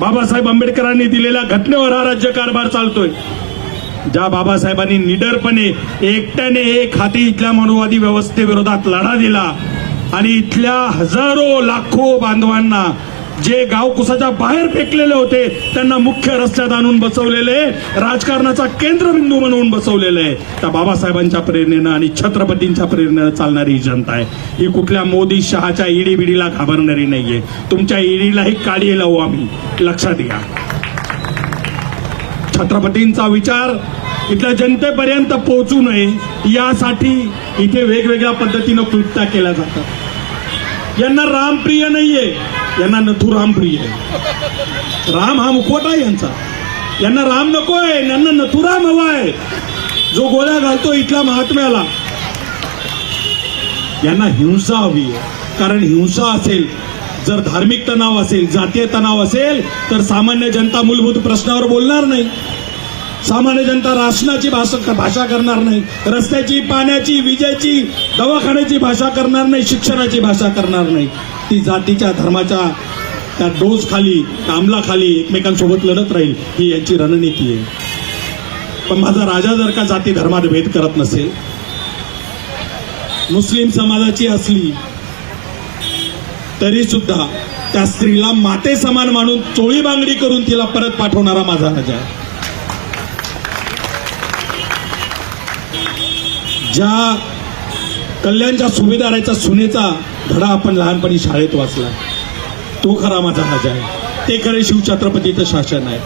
बाबासाहेब आंबेडकरांनी दिलेल्या घटनेवर हा राज्य कारभार चालतोय. ज्या बाबासाहेबांनी निडरपणे एकट्याने एक हाती इथल्या मानववादी व्यवस्थेविरोधात लढा दिला आणि इथल्या हजारो लाखो बांधवांना जे गावकुसाच्या बाहेर फेकलेले होते त्यांना मुख्य रस्त्यात आणून बसवलेले राजकारणाचा केंद्रबिंदू म्हणून बसवलेले. आहे त्या बाबासाहेबांच्या प्रेरणेनं आणि छत्रपतींच्या प्रेरणेनं चालणारी ही जनता आहे. ही कुठल्या मोदी शहाच्या ईडी बिडीला घाबरणारी नाहीये. तुमच्या ईडीलाही काळी लावू आम्ही. लक्षात घ्या. छत्रपतींचा विचार इथल्या जनतेपर्यंत पोहोचू नये यासाठी इथे वेगवेगळ्या पद्धतीनं कृत्या केल्या जातात. यांना रामप्रिय नाहीये. यांना नथुराम प्रिय आहे. राम हा मुखवटा आहे यांचा. यांना राम नकोय यांना नथुराम हवाय जो गोळ्या घालतो इथल्या महात्म्याला. यांना हिंसा हवी आहे. कारण हिंसा असेल जर धार्मिक तणाव असेल जातीय तणाव असेल तर सामान्य जनता मूलभूत प्रश्नावर बोलणार नाही. सामान्य जनता राशनाची भाषा भाषा करणार नाही. रस्त्याची पाण्याची विजेची दवाखान्याची भाषा करणार नाही शिक्षणाची भाषा करणार नाही. ती जातीच्या धर्माच्या त्या डोस खाली एकमेकांसोबत लढत राहील ही यांची रणनीती आहे. पण माझा राजा जर का जाती धर्मात भेद करत नसेल मुस्लिम समाजाची असली तरी सुद्धा त्या स्त्रीला माते समान मानून चोळी बांगडी करून तिला परत पाठवणारा माझा राजा ज्या कल्याणच्या सुभेदाराच्या सुनेचा धडा आपण लहानपणी शाळेत वाचला. तो खरा माझा राजा आहे. ते खरे शिवछत्रपतीचं शासन आहे.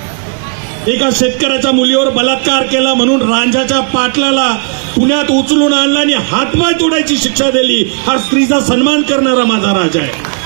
एका शेतकऱ्याच्या मुलीवर बलात्कार केला म्हणून रांझाच्या पाटलाला पुण्यात उचलून आणला आणि हातमाय तोडायची शिक्षा दिली. हा स्त्रीचा सन्मान करणारा माझा राजा आहे.